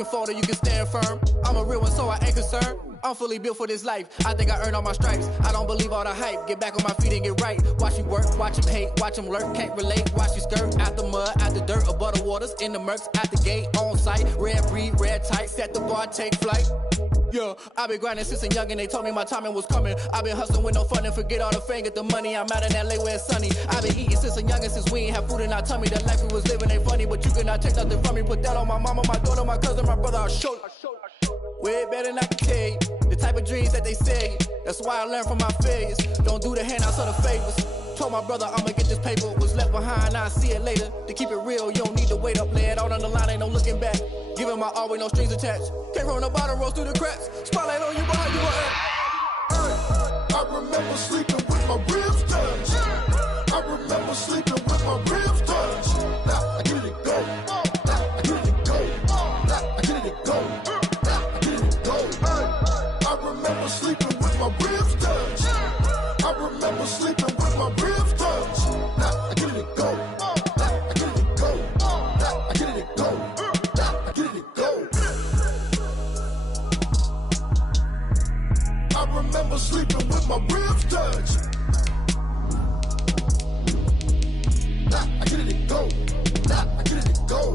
can fold or you can stand firm. I'm a real one, so I ain't concerned. I'm fully built for this life. I think I earned all my stripes. I don't believe all the hype. Get back on my feet and get right. Watch you work, watch him hate, watch him lurk. Can't relate, watch you skirt. Out the mud, out the dirt, above the waters, in the murks, out the gate, on site. Red breed, red tight, set the bar, take flight. Yeah, I been grinding since a young and they told me my timing was coming. I been hustling with no fun and forget all the fame, get the money. I'm out in LA where it's sunny. I been eating since a young and since we ain't have food in our tummy. The life we was living ain't funny, but you cannot take nothing from me. Put that on my mama, my daughter, my cousin, my brother, I'll show you. Way better than I can tell you. The type of dreams that they say. That's why I learned from my failures. Don't do the handouts or the favors. Told my brother I'ma get this paper. Was left behind, I'll see it later. To keep it real, you don't need to wait up. Lay it out on the line, ain't no looking back. Giving my all with no strings attached. Came from the bottom, rose through the cracks. Spotlight on you, behind you at. I remember sleeping with my ribs touched. I remember sleeping with my ribs touched. Now I get it go. Now I get it go. Now I get it go. I remember sleeping with my ribs touched. I remember sleeping with my ribs touched. Now I get it go. Now I get it go. Now I get it go. Now I get it go. I remember sleeping with my ribs touched. Now I get it go. Now I get it go.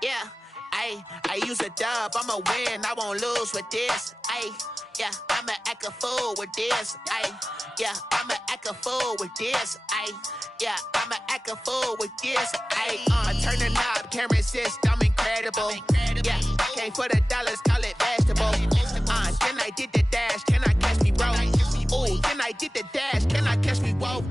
Yeah, I use a dub, I'ma win, I won't lose with this. Yeah, I'ma act a fool with this. Yeah, I'ma act a fool with this. Yeah, I'ma act a fool with this. Turn the knob, can't resist, I'm incredible. Yeah, came for the dollars, call it vegetable. Then I did the dash, can I catch me, bro? Ooh, then I did the dash, can I catch me, whoa?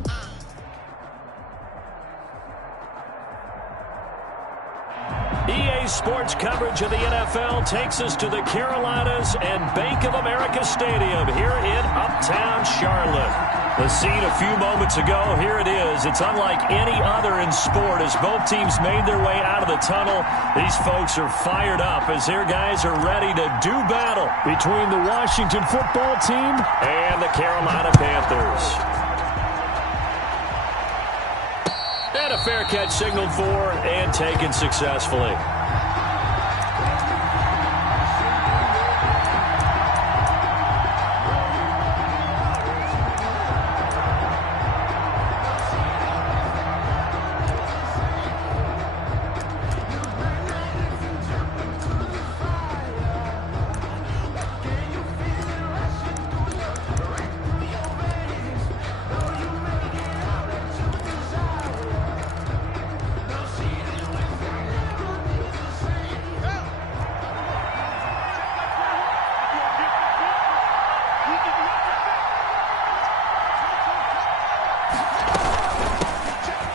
EA Sports coverage of the NFL takes us to the Carolinas and Bank of America Stadium here in Uptown Charlotte. The scene a few moments ago, here it is. It's unlike any other in sport as both teams made their way out of the tunnel. These folks are fired up as their guys are ready to do battle between the Washington football team and the Carolina Panthers. And a fair catch signaled for and taken successfully.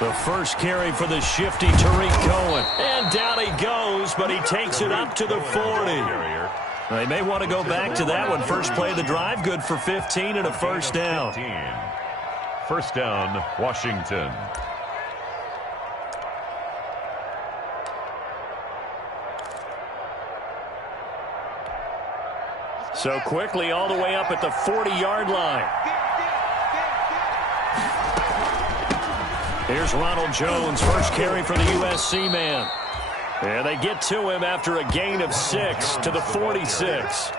The first carry for the shifty Tariq Cohen. And down he goes, but he takes it up to the 40. They may want to go back to that one. First play of the drive, good for 15 and a first down. First down, Washington. So quickly all the way up at the 40-yard line. Here's Ronald Jones, first carry for the USC man. And they get to him after a gain of 6 to the 46.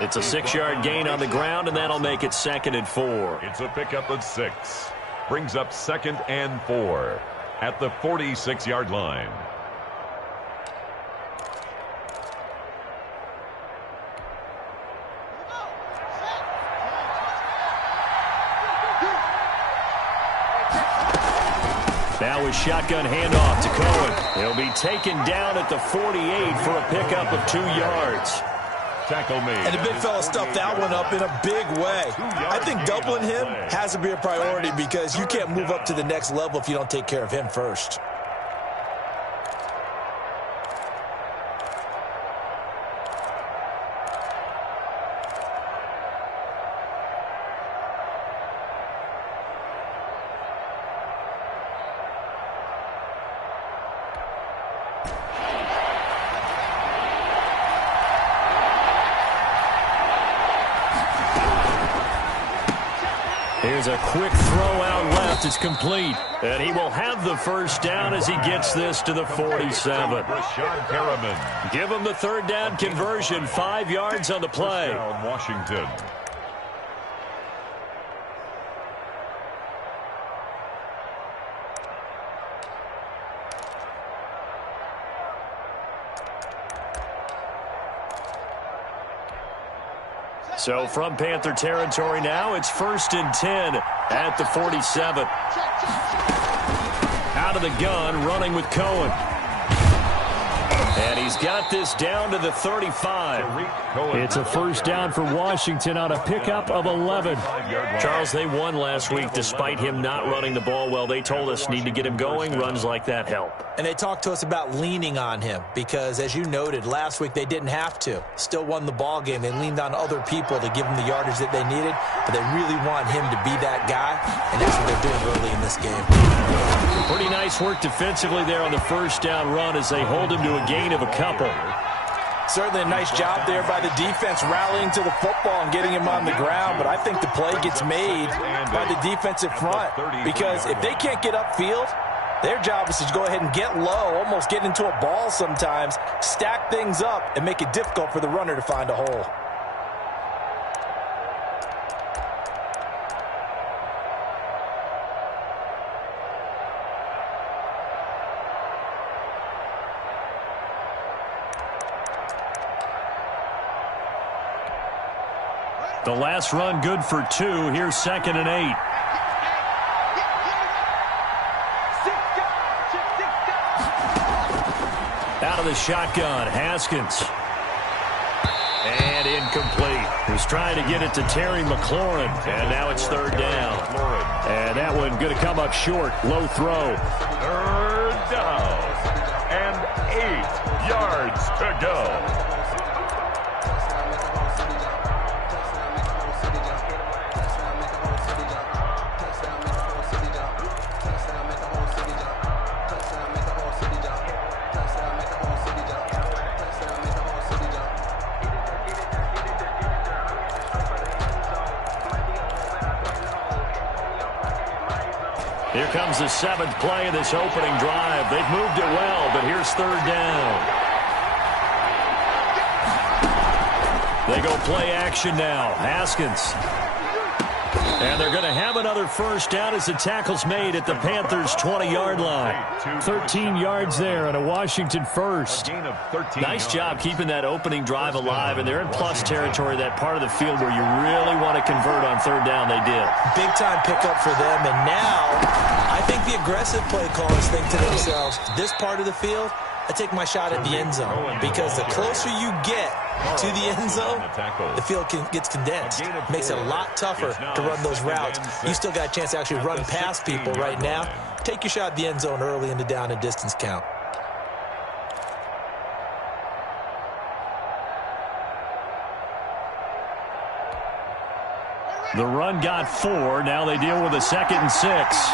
It's a 6-yard gain on the ground, and that'll make it 2nd and 4. It's a pickup of 6. Brings up 2nd and 4 at the 46-yard line. Now a shotgun handoff to Cohen. He'll be taken down at the 48 for a pickup of 2 yards. Tackle made. And the big fella stuffed that one up in a big way. I think doubling him has to be a priority because you can't move up to the next level if you don't take care of him first. Here's a quick throw out left. It's complete. And he will have the first down as he gets this to the 47. Give him the third down conversion. 5 yards on the play. Washington. So from Panther territory now, it's 1st and 10 at the 47. Out of the gun, running with Cohen. And he's got this down to the 35. It's a first down for Washington on a pickup of 11. Charles, they won last week despite him not running the ball well. They told us need to get him going. Runs like that help. And they talked to us about leaning on him because, as you noted, last week they didn't have to. Still won the ball game. They leaned on other people to give him the yardage that they needed, but they really want him to be that guy, and that's what they're doing early in this game. Pretty nice work defensively there on the first down run as they hold him to a gain of a couple. Certainly a nice job there by the defense rallying to the football and getting him on the ground, but I think the play gets made by the defensive front because if they can't get upfield, their job is to go ahead and get low, almost get into a ball sometimes, stack things up, and make it difficult for the runner to find a hole. The last run good for 2. Here's 2nd and 8. Out of the shotgun, Haskins. And incomplete. Was trying to get it to Terry McLaurin. And now it's 3rd down. And that one going to come up short. Low throw. 3rd down. And 8 yards to go. Here comes the 7th play of this opening drive. They've moved it well, but here's 3rd down. They go play action now. Haskins. And they're going to have another first down as the tackle's made at the Panthers' 20-yard line. 13 yards there and a Washington first. Nice job keeping that opening drive alive, and they're in plus territory, that part of the field where you really want to convert on 3rd down. They did. Big-time pickup for them, and now I think the aggressive play callers think to themselves, this part of the field, I take my shot at the end zone, because the closer you get to the end zone, the field gets condensed. Makes it a lot tougher to run those routes. You still got a chance to actually run past people right now. Take your shot at the end zone early in the down and distance count. The run got 4. Now they deal with a 2nd and 6.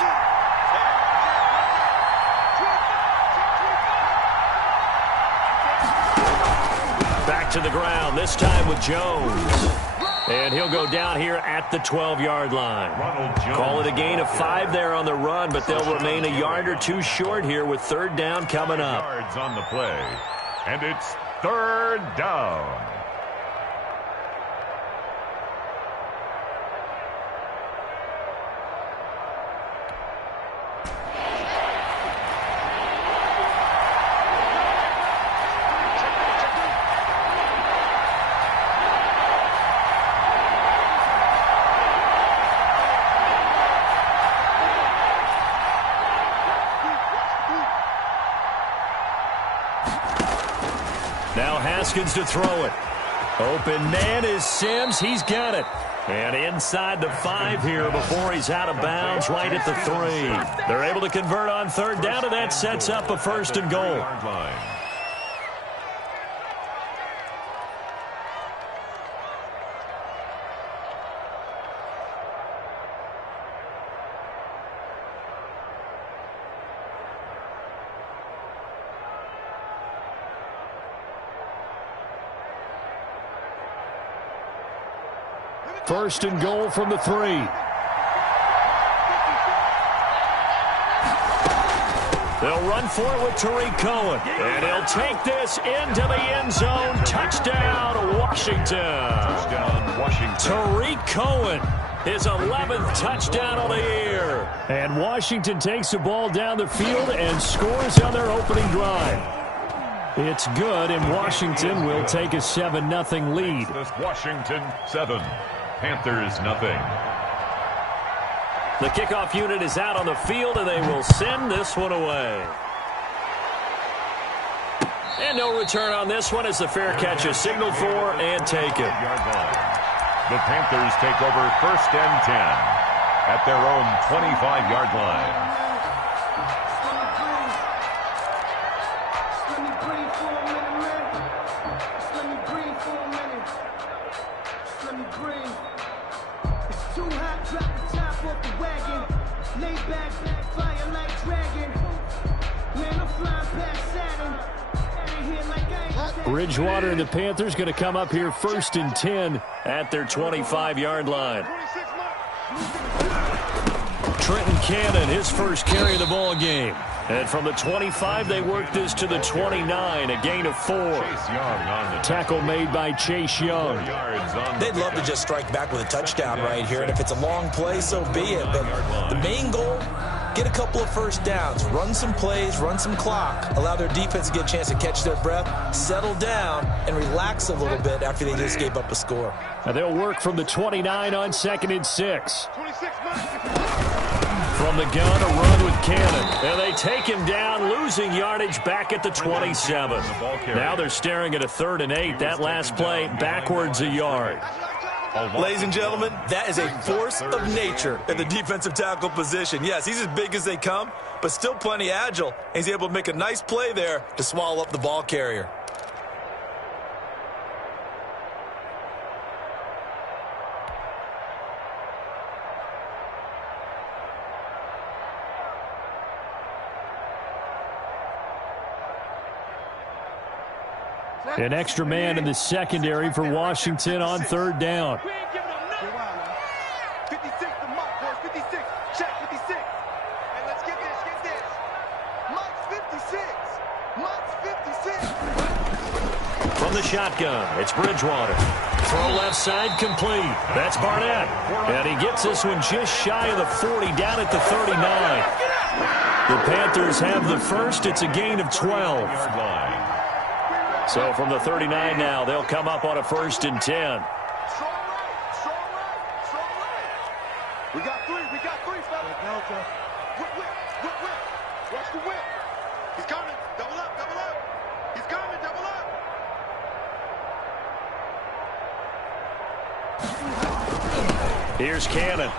To the ground, this time with Jones. And he'll go down here at the 12-yard line. Call it a gain of 5 there on the run, but they'll remain a yard or 2 short here with 3rd down coming up. Yards on the play, and it's 3rd down. Now Haskins to throw it. Open man is Sims. He's got it. And inside the 5 here before he's out of bounds, right at the 3. They're able to convert on 3rd down, and that sets up a 1st and goal. First and goal from the 3. They'll run for it with Tariq Cohen. And he'll take this into the end zone. Touchdown, Washington. Touchdown, Washington. Tariq Cohen, his 11th touchdown of the year. And Washington takes the ball down the field and scores on their opening drive. It's good, and Washington will take a 7-0 lead. This Washington 7, Panthers 0. The kickoff unit is out on the field, and they will send this one away. And no return on this one as the fair catch is signaled for and taken. The Panthers take over 1st and 10 at their own 25-yard line. Bridgewater and the Panthers going to come up here 1st and 10 at their 25-yard line. Trenton Cannon, his first carry of the ball game. And from the 25, they work this to the 29, a gain of 4. Tackle made by Chase Young. They'd love to just strike back with a touchdown right here, and if it's a long play, so be it. But the main goal, get a couple of first downs, run some plays, run some clock, allow their defense to get a chance to catch their breath, settle down, and relax a little bit after they just gave up a score. Now they'll work from the 29 on 2nd and 6. From the gun, a run with Cannon. And they take him down, losing yardage back at the 27. Now they're staring at a 3rd and 8. That last play, backwards a yard. Ladies and gentlemen, that is a force of nature in the defensive tackle position. Yes, he's as big as they come, but still plenty agile. He's able to make a nice play there to swallow up the ball carrier. An extra man in the secondary for Washington on 3rd down. 56, the mark, boys. 56. Check 56. And let's get this, get this. Mark's 56. Mark's 56. From the shotgun, it's Bridgewater. Throw left side complete. That's Barnett. And he gets this one just shy of the 40, down at the 39. The Panthers have the first. It's a gain of 12. So from the 39 now, they'll come up on a 1st and 10. Strong right. We got three, fellas. Whip. Watch the whip. He's coming. Double up. He's coming, double up. Here's Cannon.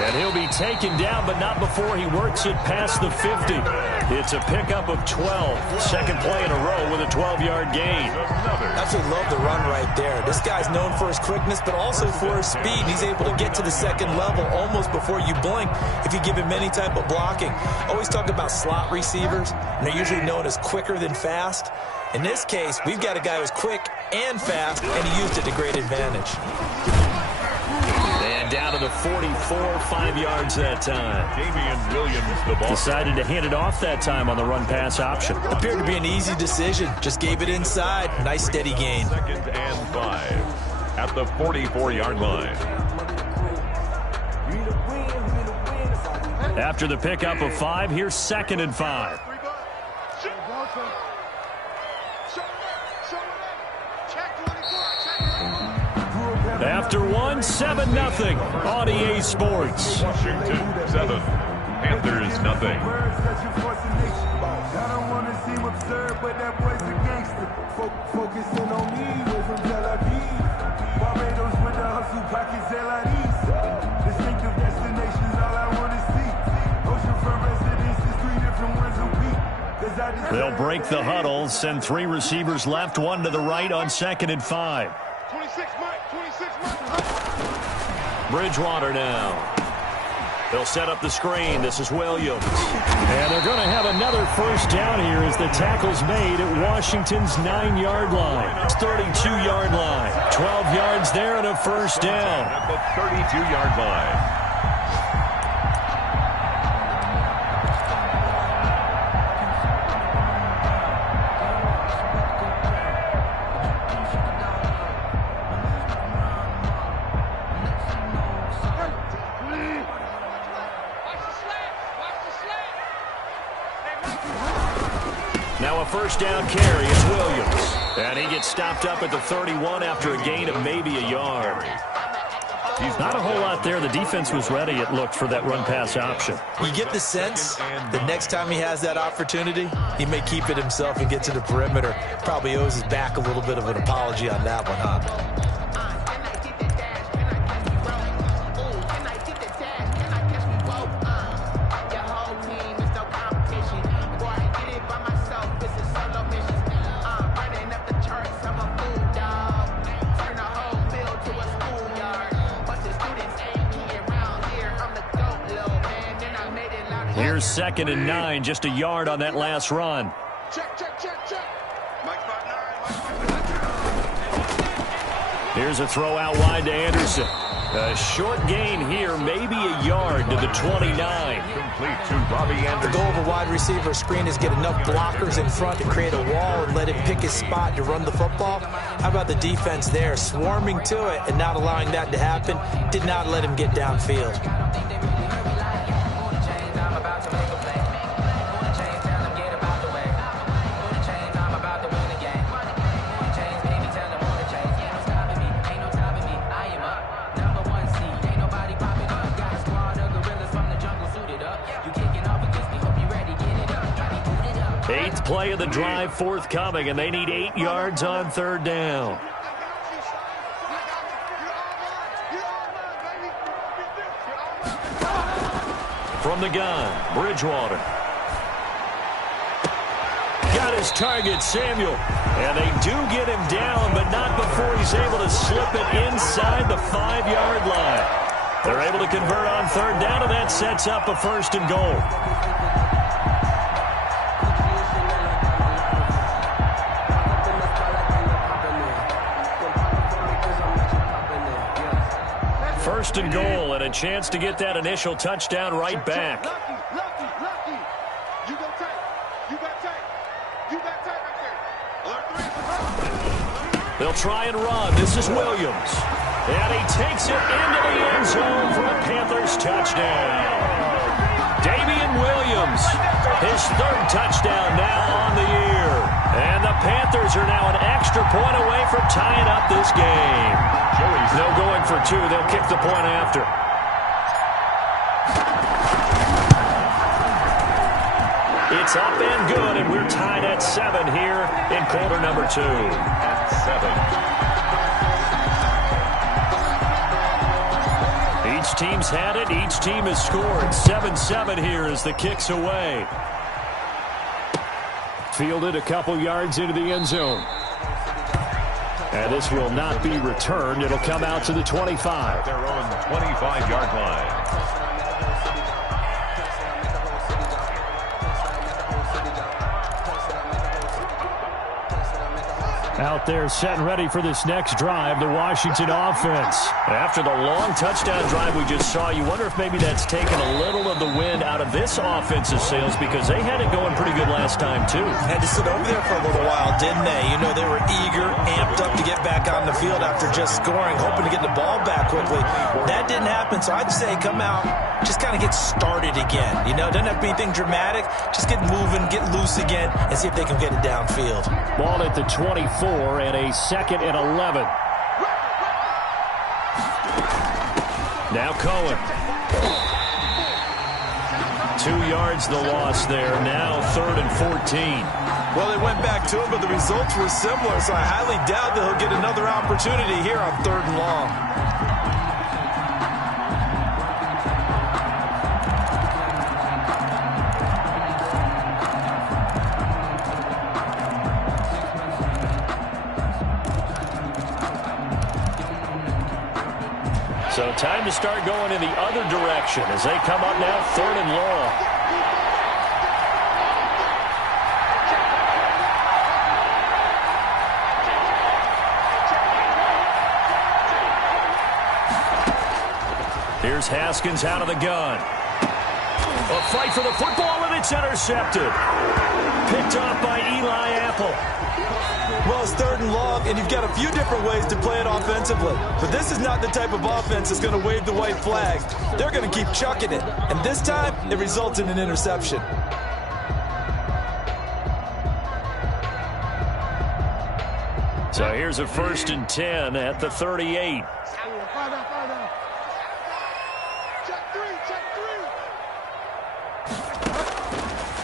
And he'll be taken down, but not before he works it past the 50. It's a pickup of 12. Second play in a row with a 12-yard gain. Absolutely love the run right there. This guy's known for his quickness, but also for his speed. He's able to get to the second level almost before you blink if you give him any type of blocking. Always talk about slot receivers, and they're usually known as quicker than fast. In this case, we've got a guy who's quick and fast, and he used it to great advantage. And down to the 44, 5 yards that time. Damian Williams, the ball. Decided to hand it off that time on the run-pass option. Appeared to be an easy decision. Just gave it inside. Nice steady gain. 2nd and 5 at the 44-yard line. After the pickup of 5, here's 2nd and 5. After one, 7-0 on EA Sports. Washington 7, Panthers 0. Focusing on me, we're from Tel Aviv. Barbados with the hustle pockets, LIDs. Distinctive destinations, all I want to see. Oceanfront residences, 3 different ones a week. They'll break the huddle, send 3 receivers left, 1 to the right on 2nd and 5. 26 Mike. Bridgewater now. They'll set up the screen. This is Williams. And they're going to have another first down here as the tackle's made at Washington's 9-yard line. 32-yard line. 12 yards there and a first down. At the 32-yard line. Now a first down carry. It's Williams. And he gets stopped up at the 31 after a gain of maybe a yard. Not a whole lot there. The defense was ready, it looked, for that run-pass option. You get the sense the next time he has that opportunity, he may keep it himself and get to the perimeter. Probably owes his back a little bit of an apology on that one, huh? Here's 2nd and 9, just a yard on that last run. Here's a throw out wide to Anderson. A short gain here, maybe a yard to the 29. Complete to Robbie Anderson. The goal of a wide receiver screen is get enough blockers in front to create a wall and let him pick his spot to run the football. How about the defense there, swarming to it and not allowing that to happen? Did not let him get downfield. Eighth play of the drive forthcoming, and they need 8 yards on 3rd down. From the gun, Bridgewater. Got his target, Samuel. And they do get him down, but not before he's able to slip it inside the 5-yard line. They're able to convert on 3rd down, and that sets up a 1st and goal. First and goal, and a chance to get that initial touchdown right back. They'll try and run. This is Williams. And he takes it into the end zone for a Panthers touchdown. Damian Williams, his 3rd touchdown now on the year. And the Panthers are now an extra point away from tying up this game. They'll go in for 2. They'll kick the point after. It's up and good, and we're tied at 7 here in quarter number 2. At 7. Each team's had it. Each team has scored. 7-7 here as the kick's away. Fielded a couple yards into the end zone. And this will not be returned. It'll come out to the 25. Their own 25-yard line. Out there set and ready for this next drive, the Washington offense. After the long touchdown drive we just saw, you wonder if maybe that's taken a little of the wind out of this offensive sails, because they had it going pretty good last time, too. Had to sit over there for a little while, didn't they? You know, they were eager, amped up to get back on the field after just scoring, hoping to get the ball back quickly. That didn't happen, so I'd say come out, just kind of get started again. You know, doesn't have to be anything dramatic. Just get moving, get loose again, and see if they can get it downfield. Ball at the 24 and a 2nd and 11. Now Cohen. 2 yards the loss there. Now 3rd and 14. Well, they went back to it, but the results were similar, so I highly doubt that he'll get another opportunity here on 3rd and long. So time to start going in the other direction as they come up now 3rd and long. Here's Haskins out of the gun. A fight for the football, and it's intercepted. Picked off by Eli Apple. Well, it's 3rd and long, and you've got a few different ways to play it offensively. But this is not the type of offense that's going to wave the white flag. They're going to keep chucking it. And this time, it results in an interception. So here's a 1st and 10 at the 38.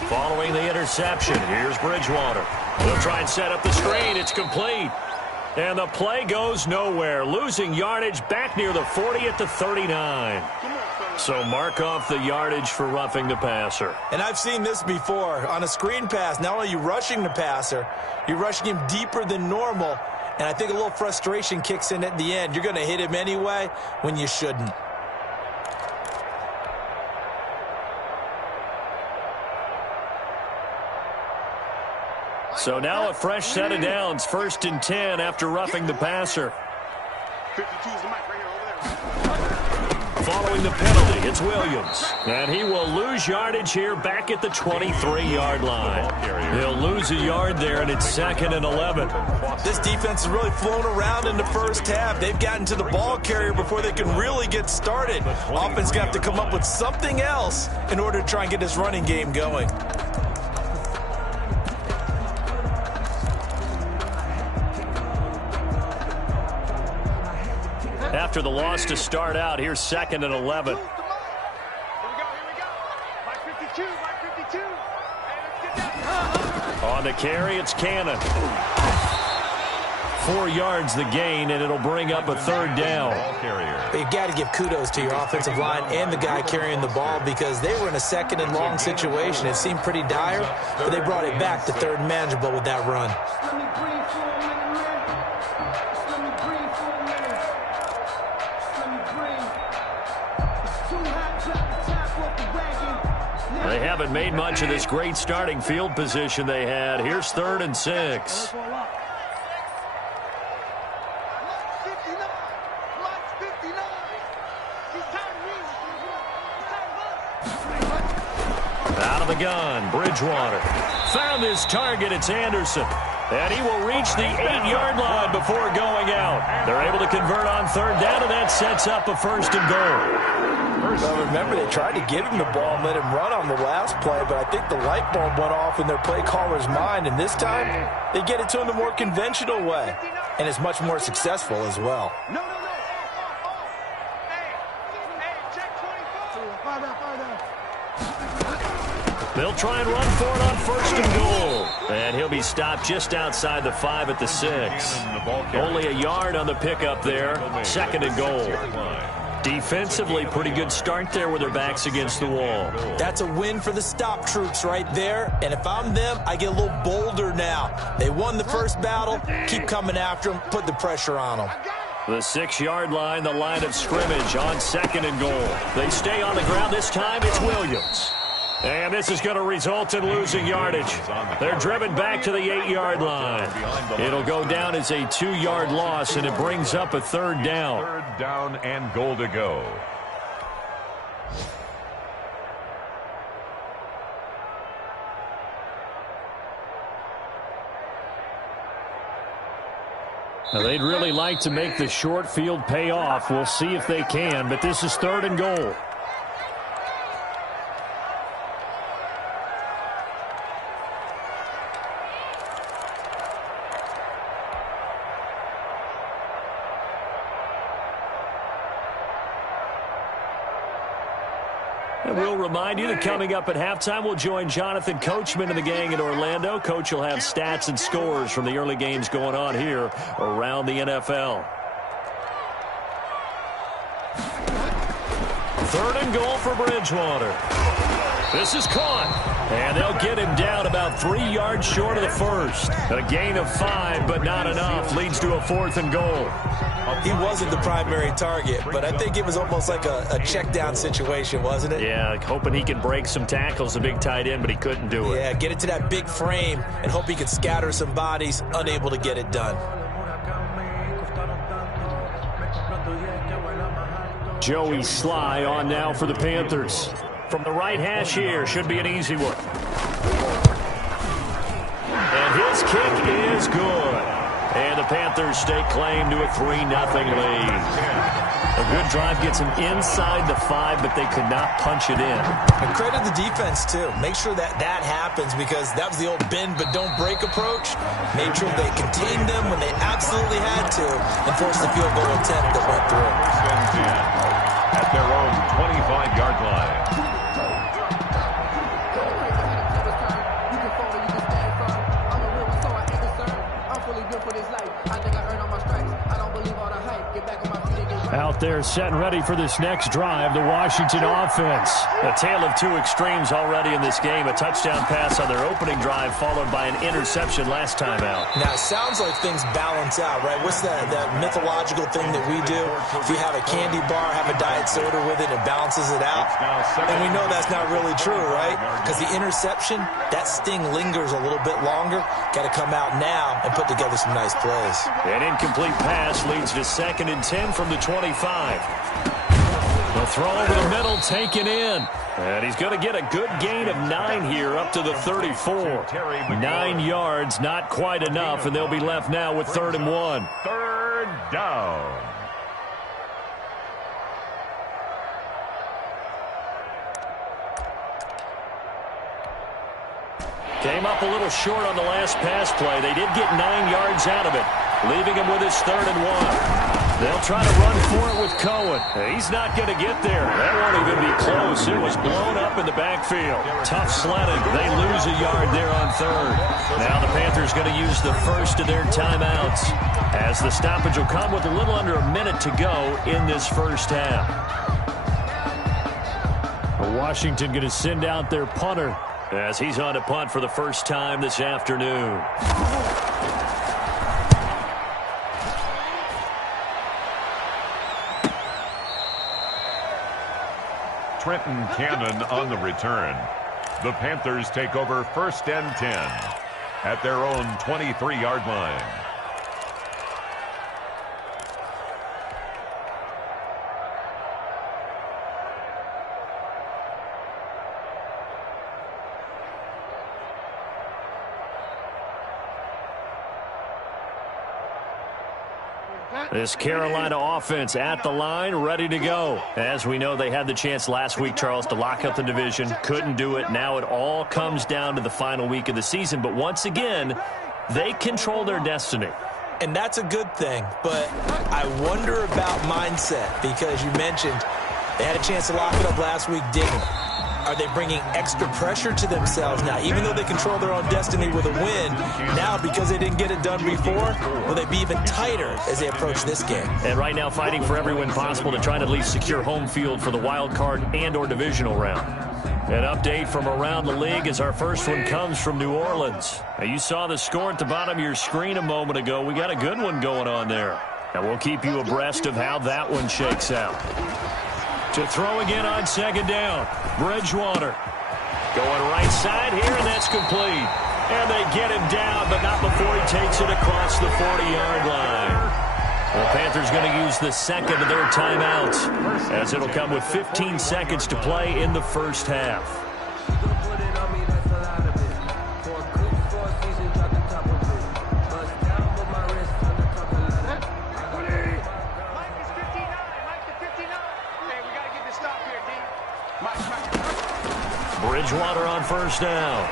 Following the interception, here's Bridgewater. They'll try and set up the screen. It's complete. And the play goes nowhere. Losing yardage back near the 40 at the 39. So mark off the yardage for roughing the passer. And I've seen this before. On a screen pass, not only are you rushing the passer, you're rushing him deeper than normal. And I think a little frustration kicks in at the end. You're going to hit him anyway when you shouldn't. So now a fresh set of downs, 1st and 10 after roughing the passer. 52 is the mic right here over there. Following the penalty, it's Williams. And he will lose yardage here back at the 23-yard line. He'll lose a yard there, and it's 2nd and 11. This defense has really flown around in the first half. They've gotten to the ball carrier before they can really get started. Offense going to have to come up with something else in order to try and get this running game going. After the loss to start out, here's 2nd and 11. Here we go. Mike 52, Mike 52. Hey, let's get that. On the carry, it's Cannon. 4 yards the gain, and it'll bring up a 3rd down. You've got to give kudos to your offensive line and the guy carrying the ball because they were in a 2nd and long situation. It seemed pretty dire, but they brought it back to 3rd and manageable with that run. They haven't made much of this great starting field position they had. Here's 3rd and 6. Out of the gun, Bridgewater. Found his target, it's Anderson. And he will reach the 8-yard line before going out. They're able to convert on 3rd down, and that sets up a 1st and goal. Well, remember, they tried to give him the ball and let him run on the last play, but I think the light bulb went off in their play caller's mind, and this time they get it to him the more conventional way, and it's much more successful as well. No. Hey, check 24. They'll try and run for it on 1st and goal. And he'll be stopped just outside the 5 at the 6. Only a yard on the pickup there. 2nd and goal. Defensively, pretty good start there with their backs against the wall. That's a win for the stop troops right there. And if I'm them, I get a little bolder now. They won the first battle. Keep coming after them. Put the pressure on them. The 6-yard line, the line of scrimmage on 2nd and goal. They stay on the ground. This time it's Williams. And this is going to result in losing yardage. They're driven back to the 8-yard line. It'll go down as a 2-yard loss, and it brings up a 3rd down. 3rd down and goal to go. Now, they'd really like to make the short field pay off. We'll see if they can, but this is 3rd and goal. And we'll remind you that coming up at halftime, we'll join Jonathan Coachman and the gang in Orlando. Coach will have stats and scores from the early games going on here around the NFL. 3rd and goal for Bridgewater. This is caught. And they'll get him down about 3 yards short of the 1st. A gain of 5, but not enough. Leads to a 4th and goal. He wasn't the primary target, but I think it was almost like a check down situation, wasn't it? Yeah, hoping he can break some tackles, a big tight end, but he couldn't do it. Yeah, get it to that big frame and hope he can scatter some bodies, unable to get it done. Joey Sly on now for the Panthers. From the right hash here, should be an easy one. And his kick is good. And the Panthers stake claim to a 3-0 lead. A good drive gets them inside the 5, but they could not punch it in. And credit the defense, too. Make sure that happens, because that was the old bend but don't break approach. Made sure they contained them when they absolutely had to and forced the field goal attempt that went through. At their own 25-yard line. Out there set and ready for this next drive, the Washington offense. A tale of two extremes already in this game. A touchdown pass on their opening drive followed by an interception last time out. Now, it sounds like things balance out, right? What's that mythological thing that we do? If you have a candy bar, have a diet soda with it, it balances it out. And we know that's not really true, right? Because the interception, that sting lingers a little bit longer. Got to come out now and put together some nice plays. An incomplete pass leads to 2nd and 10 from the 25. The throw over the middle taken in. And he's going to get a good gain of 9 here up to the 34. 9 yards, not quite enough, and they'll be left now with 3rd and 1. 3rd down. Came up a little short on the last pass play. They did get 9 yards out of it, leaving him with his 3rd and 1. They'll try to run for it with Cohen. He's not going to get there. That won't even be close. It was blown up in the backfield. Tough sledding. They lose a yard there on 3rd. Now the Panthers going to use the first of their timeouts, as the stoppage will come with a little under a minute to go in this first half. Washington going to send out their punter as he's on to punt for the first time this afternoon. Trenton Cannon on the return. The Panthers take over 1st and 10 at their own 23-yard line. This Carolina offense at the line, ready to go. As we know, they had the chance last week, Charles, to lock up the division. Couldn't do it. Now it all comes down to the final week of the season. But once again, they control their destiny. And that's a good thing. But I wonder about mindset, because you mentioned they had a chance to lock it up last week, didn't. Are they bringing extra pressure to themselves now? Even though they control their own destiny with a win, now because they didn't get it done before, will they be even tighter as they approach this game? And right now fighting for every win possible to try to at least secure home field for the wild card and or divisional round. An update from around the league as our first one comes from New Orleans. Now, you saw the score at the bottom of your screen a moment ago. We got a good one going on there. And we'll keep you abreast of how that one shakes out. To throw again on 2nd down. Bridgewater going right side here, and that's complete. And they get him down, but not before he takes it across the 40-yard line. The Panthers going to use the 2nd of their timeouts, as it'll come with 15 seconds to play in the first half. Bridgewater on 1st down.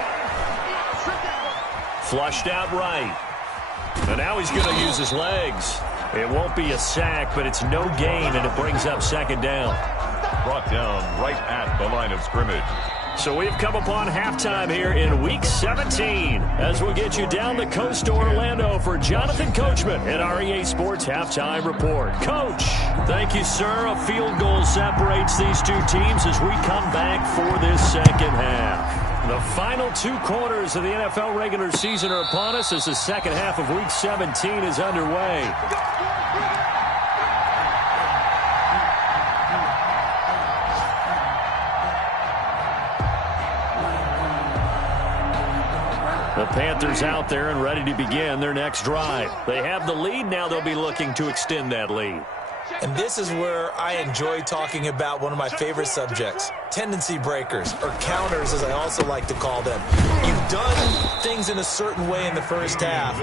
Flushed out right. And now he's going to use his legs. It won't be a sack, but it's no gain, and it brings up 2nd down. Brought down right at the line of scrimmage. So we've come upon halftime here in Week 17 as we'll get you down the coast to Orlando for Jonathan Coachman at our EA Sports Halftime Report. Coach, thank you, sir. A field goal separates these two teams as we come back for this second half. The final 2 quarters of the NFL regular season are upon us as the second half of Week 17 is underway. The Panthers out there and ready to begin their next drive. They have the lead. Now they'll be looking to extend that lead. And this is where I enjoy talking about one of my favorite subjects, tendency breakers, or counters as I also like to call them. You've done things in a certain way in the first half,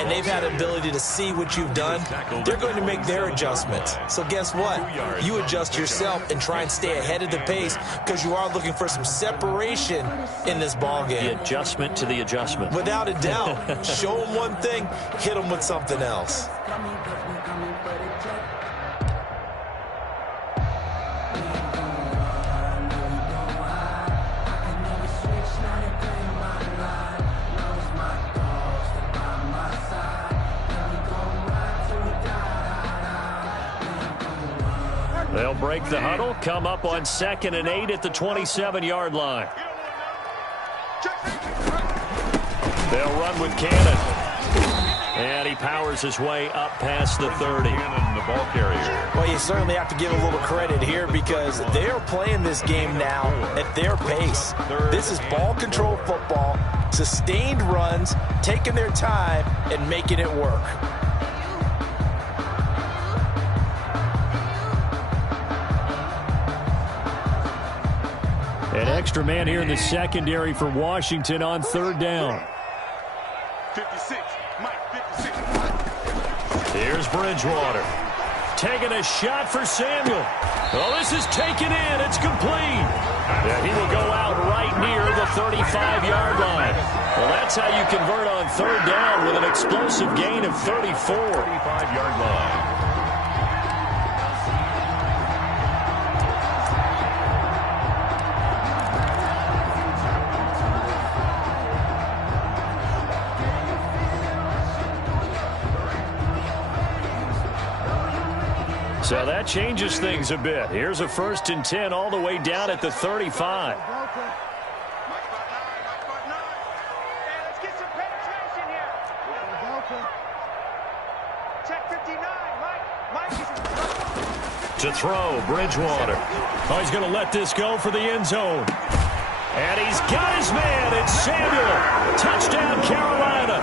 and they've had an ability to see what you've done. They're going to make their adjustments. So guess what? You adjust yourself and try and stay ahead of the pace because you are looking for some separation in this ball game. The adjustment to the adjustment. Without a doubt. Show them one thing, hit them with something else. They'll break the huddle, come up on 2nd and 8 at the 27-yard line. They'll run with Cannon. And he powers his way up past the 30. Cannon, the ball carrier. Well, you certainly have to give a little credit here because they are playing this game now at their pace. This is ball control football, sustained runs, taking their time, and making it work. An extra man here in the secondary for Washington on 3rd down. 56, Mike, 56. Here's Bridgewater. Taking a shot for Samuel. Oh, this is taken in. It's complete. And he will go out right near the 35-yard line. Well, that's how you convert on 3rd down with an explosive gain of 34. 35-yard line. So that changes things a bit. Here's a 1st and 10 all the way down at the 35. Let's get some penetration here. Check 59, Mike. To throw, Bridgewater. Oh, he's going to let this go for the end zone. And he's got his man. It's Samuel. Touchdown, Carolina.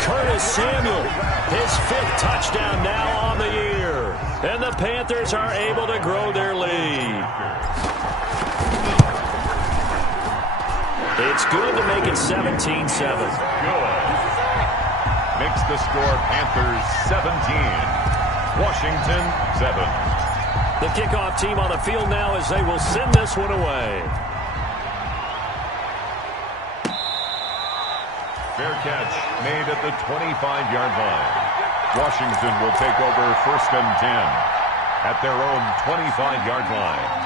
Curtis Samuel, his 5th touchdown now on the year. And the Panthers are able to grow their lead. It's good to make it 17-7. Good. Makes the score Panthers 17. Washington 7. The kickoff team on the field now as they will send this one away. Fair catch made at the 25-yard line. Washington will take over 1st and 10 at their own 25-yard line.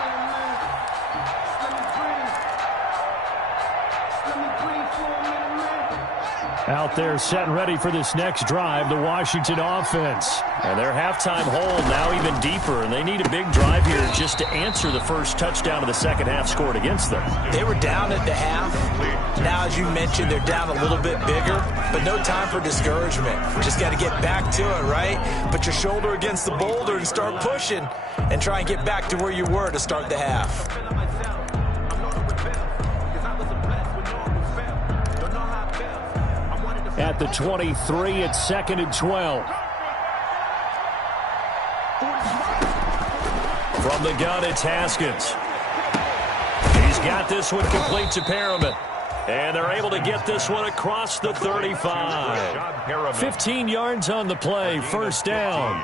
Out there set and ready for this next drive, the Washington offense. And their halftime hole now even deeper, and they need a big drive here just to answer the first touchdown of the second half scored against them. They were down at the half. Now, as you mentioned, they're down a little bit bigger, but no time for discouragement. Just got to get back to it, right? Put your shoulder against the boulder and start pushing and try and get back to where you were to start the half. At the 23, it's 2nd and 12. From the gun, it's Haskins. He's got this one complete to Perriman. And they're able to get this one across the 35. 15 yards on the play, 1st down.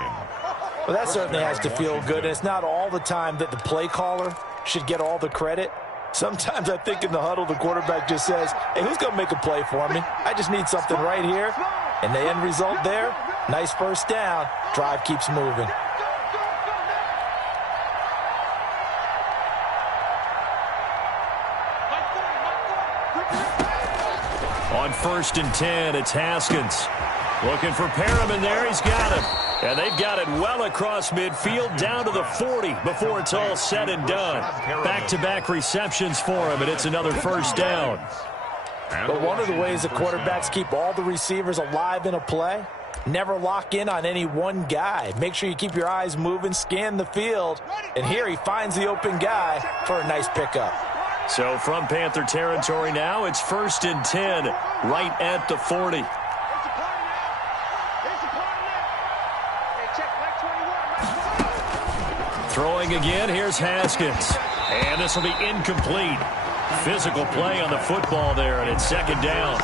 Well, that certainly has to feel good. And it's not all the time that the play caller should get all the credit. Sometimes I think in the huddle, the quarterback just says, hey, who's going to make a play for me? I just need something right here. And the end result there, nice 1st down. Drive keeps moving. On 1st and 10, it's Haskins. Looking for Perriman there. He's got him. And they've got it well across midfield down to the 40 before it's all said and done. Back-to-back receptions for him, and it's another 1st down. But one of the ways the quarterbacks keep all the receivers alive in a play, never lock in on any one guy. Make sure you keep your eyes moving, scan the field, and here he finds the open guy for a nice pickup. So from Panther territory now, it's 1st and 10 right at the 40. Hey, check, Mike. Throwing again, here's Haskins. And this will be incomplete. Physical play on the football there, and it's second down.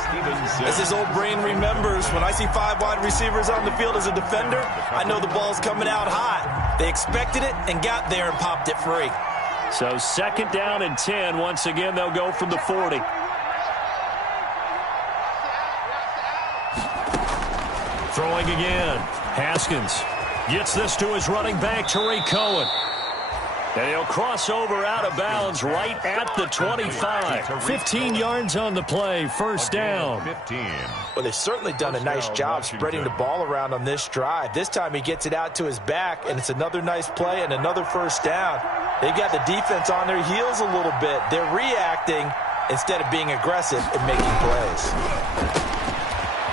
As his old brain remembers, when I see 5 wide receivers on the field as a defender, I know the ball's coming out hot. They expected it and got there and popped it free. So second down and 10. Once again, they'll go from the 40. Throwing again. Haskins gets this to his running back, Tariq Cohen. And he'll cross over out of bounds right at the 25. 15 yards on the play, first down. Well, they've certainly done a nice job spreading the ball around on this drive. This time he gets it out to his back, and it's another nice play and another first down. They've got the defense on their heels a little bit. They're reacting instead of being aggressive and making plays.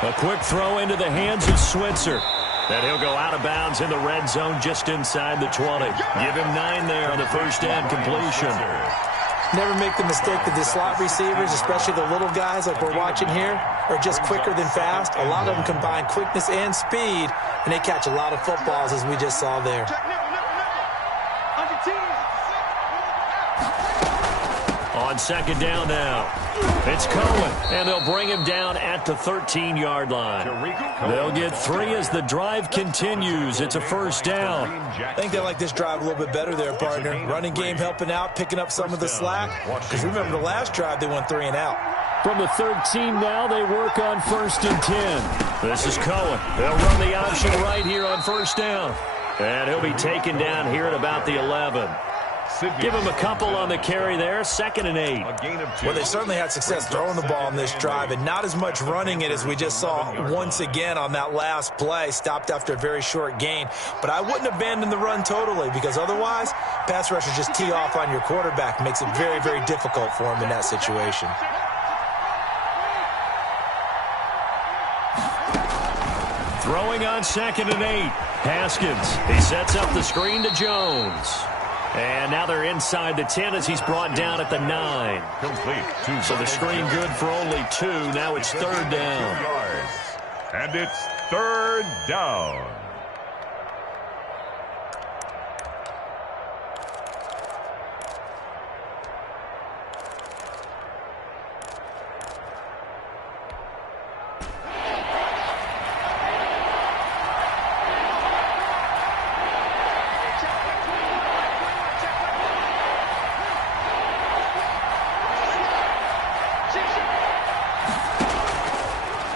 A quick throw into the hands of Switzer. And he'll go out of bounds in the red zone just inside the 20. Give him 9 there on the first down completion. Never make the mistake that the slot receivers, especially the little guys like we're watching here, are just quicker than fast. A lot of them combine quickness and speed, and they catch a lot of footballs, as we just saw there. On second down now, it's Cohen, and they'll bring him down at the 13-yard line. They'll get 3 as the drive continues. It's a first down. I think they like this drive a little bit better there, partner. Running game helping out, picking up some of the slack. Because remember the last drive, they went 3 and out. From the 13 now, they work on first and 10. This is Cohen. They'll run the option right here on first down. And he'll be taken down here at about the 11. Give him a couple on the carry there, second and 8. Well, they certainly had success throwing the ball on this drive, and not as much running it as we just saw once again on that last play, stopped after a very short gain. But I wouldn't abandon the run totally, because otherwise, pass rushers just tee off on your quarterback. Makes it very, very difficult for him in that situation. Throwing on second and 8. Haskins, he sets up the screen to Jones. And now they're inside the 10 as he's brought down at the 9. Complete. So the screen good for only 2. Now it's third down. And it's third down.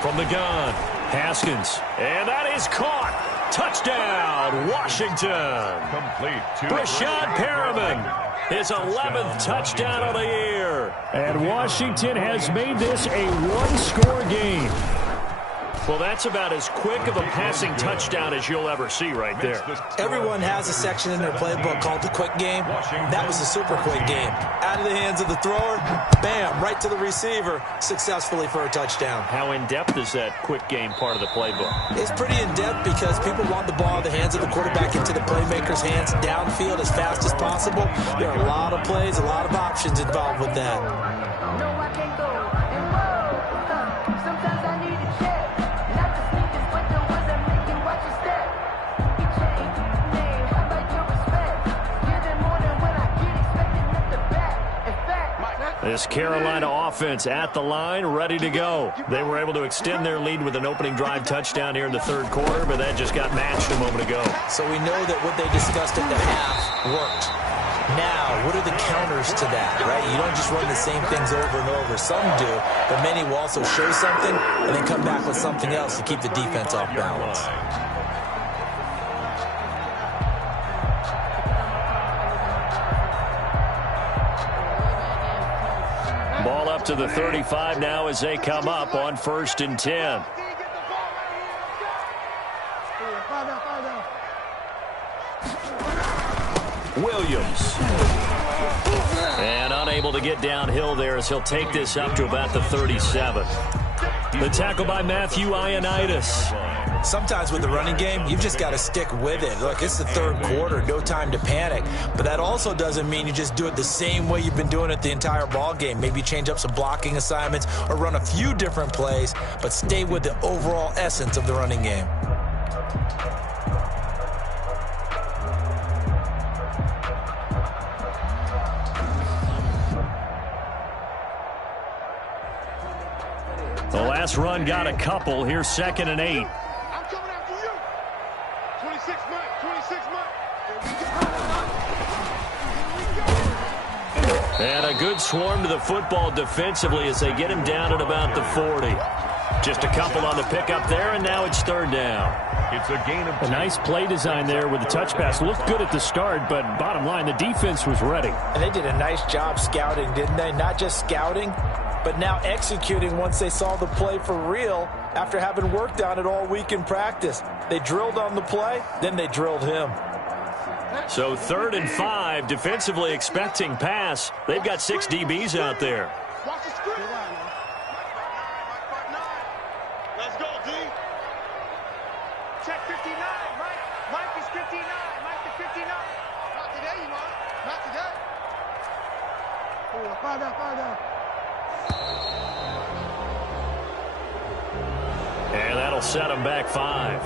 From the gun, Haskins, and that is caught. Touchdown, Washington. Complete. Brashad Perriman, his 11th touchdown of the year. And Washington has made this a one-score game. Well, that's about as quick of a passing touchdown as you'll ever see right there. Everyone has a section in their playbook called the quick game. That was a super quick game. Out of the hands of the thrower, bam, right to the receiver, successfully for a touchdown. How in-depth is that quick game part of the playbook? It's pretty in-depth because people want the ball in the hands of the quarterback into the playmaker's hands downfield as fast as possible. There are a lot of plays, a lot of options involved with that. This Carolina offense at the line, ready to go. They were able to extend their lead with an opening drive touchdown here in the third quarter, but that just got matched a moment ago. So we know that what they discussed at the half worked. Now, what are the counters to that, right? You don't just run the same things over and over. Some do, but many will also show something and then come back with something else to keep the defense off balance. Ball up to the 35 now as they come up on first and 10. Williams. And unable to get downhill there as he'll take this up to about the 37. The tackle by Matthew Ioannidis. Sometimes with the running game, you've just got to stick with it. Look, it's the third quarter, no time to panic. But that also doesn't mean you just do it the same way you've been doing it the entire ball game. Maybe change up some blocking assignments or run a few different plays, but stay with the overall essence of the running game. The last run got a couple. Here's 2nd and 8. I'm coming after you. 26 Mike. 26 Mike. And a good swarm to the football defensively as they get him down at about the 40. Just a couple on the pickup there, and now it's 3rd down. It's a gain of 2. A nice play design there with the touch pass. Looked good at the start, but bottom line, the defense was ready. And they did a nice job scouting, didn't they? Not just scouting, but now executing once they saw the play for real after having worked on it all week in practice. They drilled on the play, then they drilled him. So 3rd and 5, defensively expecting pass. They've got 6 DBs out there. Watch the screen. Let's go, D. Check 59. Mike is 59. Mike is 59. Not today, you know. Not today. Find out. And that'll set them back 5.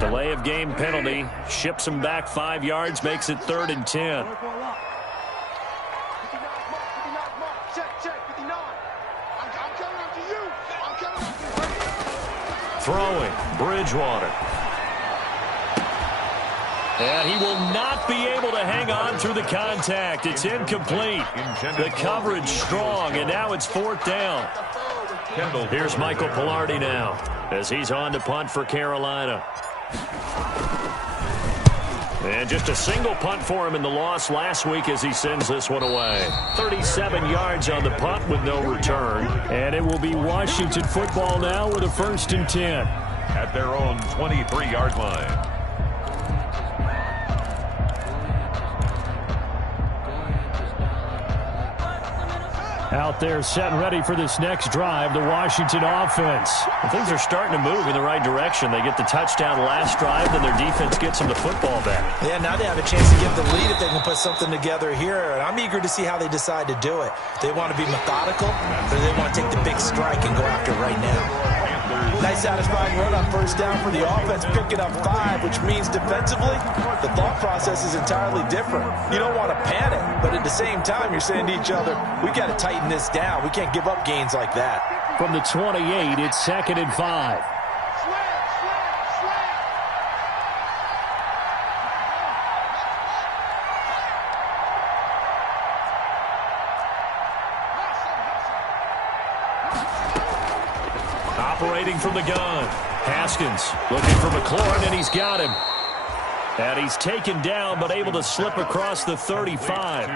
Delay of game penalty ships them back 5 yards, makes it 3rd and 10. 59 mark. Check 59. I'm coming after you. Throwing, Bridgewater. And he will not be able to hang on through the contact. It's incomplete. The coverage strong, and now it's 4th down. Here's Michael Pilardi now as he's on to punt for Carolina. And just a single punt for him in the loss last week as he sends this one away. 37 yards on the punt with no return. And it will be Washington football now with a 1st and 10. At their own 23-yard line. Out there set and ready for this next drive, the Washington offense. And things are starting to move in the right direction. They get the touchdown last drive, then their defense gets them the football back. Yeah, now they have a chance to get the lead if they can put something together here. And I'm eager to see how they decide to do it. They want to be methodical, or they want to take the big strike and go after it right now. Nice satisfying run on 1st down for the offense, picking up 5, which means defensively, the thought process is entirely different. You don't want to panic, but at the same time, you're saying to each other, we got to tighten this down. We can't give up gains like that. From the 28, it's 2nd and 5. Operating from the gun. Haskins looking for McLaurin, and he's got him. And he's taken down, but able to slip across the 35.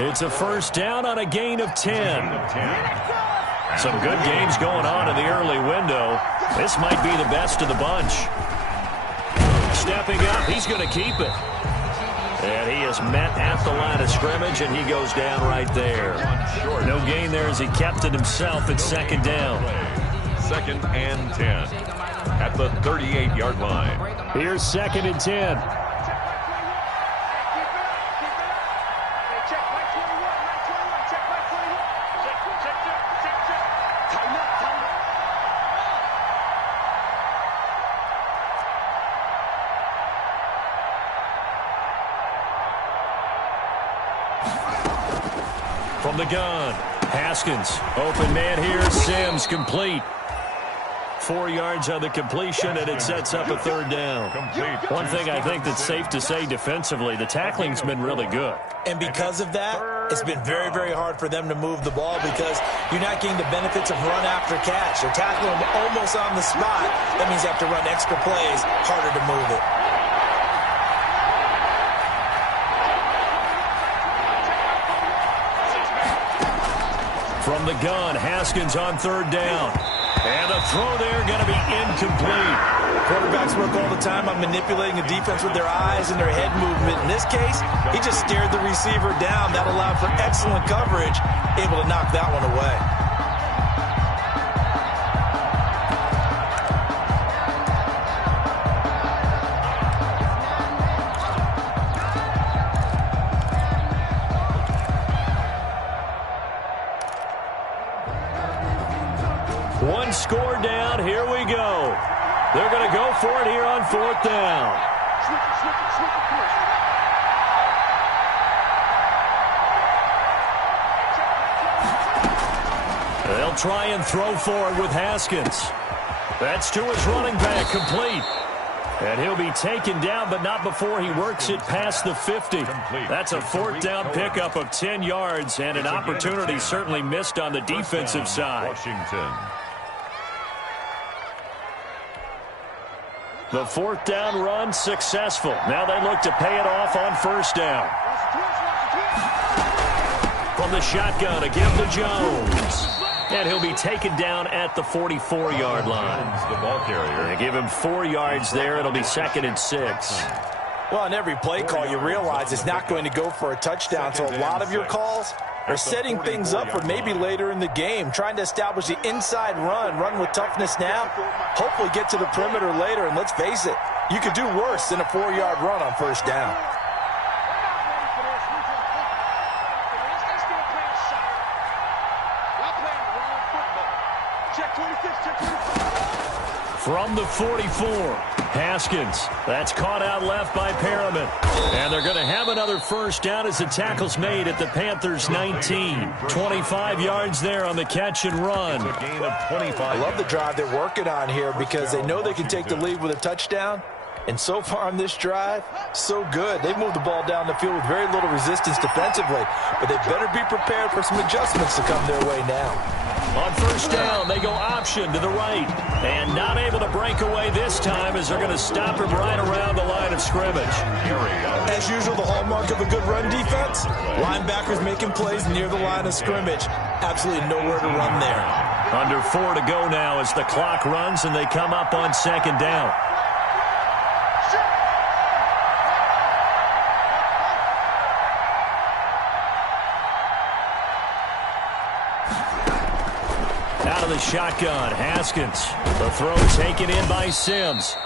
It's a 1st down on a gain of 10. Some good games going on in the early window. This might be the best of the bunch. Stepping up, he's going to keep it. And he is met at the line of scrimmage, and he goes down right there. No gain there as he kept it himself at 2nd down. 2nd and 10 at the 38-yard line. Here's 2nd and 10. From the gun, Haskins, open man here, Sims complete. 4 yards on the completion, and it sets up a 3rd down. One thing I think that's safe to say defensively, the tackling's been really good. And because of that, it's been very, very hard for them to move the ball because you're not getting the benefits of run after catch. They're tackling them almost on the spot. That means you have to run extra plays, harder to move it. From the gun, Haskins on 3rd down. And the throw there going to be incomplete. Quarterbacks work all the time on manipulating the defense with their eyes and their head movement. In this case, he just stared the receiver down. That allowed for excellent coverage, able to knock that one away. One score down. Here we go. They're going to go for it here on 4th down. They'll try and throw for it with Haskins. That's to his running back, complete. And he'll be taken down, but not before he works it past the 50. That's a 4th down pickup of 10 yards and an opportunity certainly missed on the defensive side. Washington. The 4th down run successful. Now they look to pay it off on 1st down. From the shotgun, again to Jones. And he'll be taken down at the 44-yard line. The ball carrier. They give him 4 yards there. It'll be 2nd and 6. Well, on every play call, you realize it's not going to go for a touchdown, so a lot of your calls are setting things up for maybe later in the game, trying to establish the inside run with toughness now, hopefully get to the perimeter later, and let's face it, you could do worse than a 4-yard run on 1st down. From the 44, Haskins. That's caught out left by Perriman. And they're going to have another 1st down as the tackle's made at the Panthers' 19. 25 yards there on the catch and run. A gain of 25. I love the drive they're working on here because they know they can take the lead with a touchdown. And so far on this drive, so good. They've moved the ball down the field with very little resistance defensively. But they better be prepared for some adjustments to come their way now. On 1st down, they go option to the right. And not able to break away this time as they're going to stop him right around the line of scrimmage. As usual, the hallmark of a good run defense, linebackers making plays near the line of scrimmage. Absolutely nowhere to run there. Under 4 to go now as the clock runs and they come up on 2nd down. Out of the shotgun, Haskins. The throw taken in by Sims.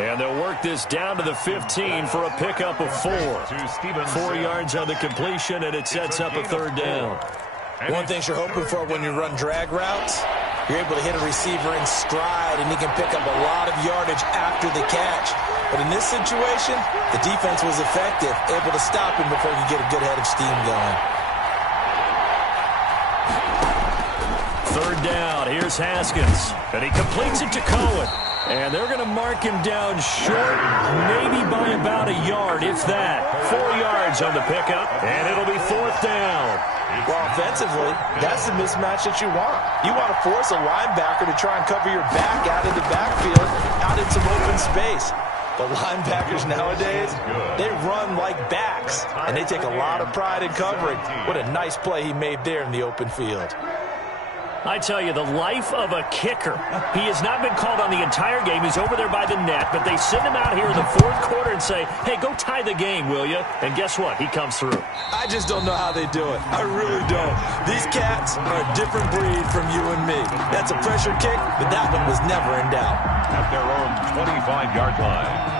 And they'll work this down to the 15 for a pickup of 4. 4 yards on the completion, and it sets up a 3rd down. One thing you're hoping for when you run drag routes, you're able to hit a receiver in stride, and he can pick up a lot of yardage after the catch. But in this situation, the defense was effective, able to stop him before he could get a good head of steam going. 3rd down, here's Haskins. And he completes it to Cohen. And they're going to mark him down short, maybe by about a yard, if that. 4 yards on the pickup, and it'll be 4th down. Well, offensively, that's the mismatch that you want. You want to force a linebacker to try and cover your back out in the backfield, out in some open space. But linebackers nowadays, they run like backs, and they take a lot of pride in covering. What a nice play he made there in the open field. I tell you, the life of a kicker. He has not been called on the entire game. He's over there by the net, but they send him out here in the 4th quarter and say, hey, go tie the game, will you? And guess what? He comes through. I just don't know how they do it. I really don't. These cats are a different breed from you and me. That's a pressure kick, but that one was never in doubt. At their own 25-yard line.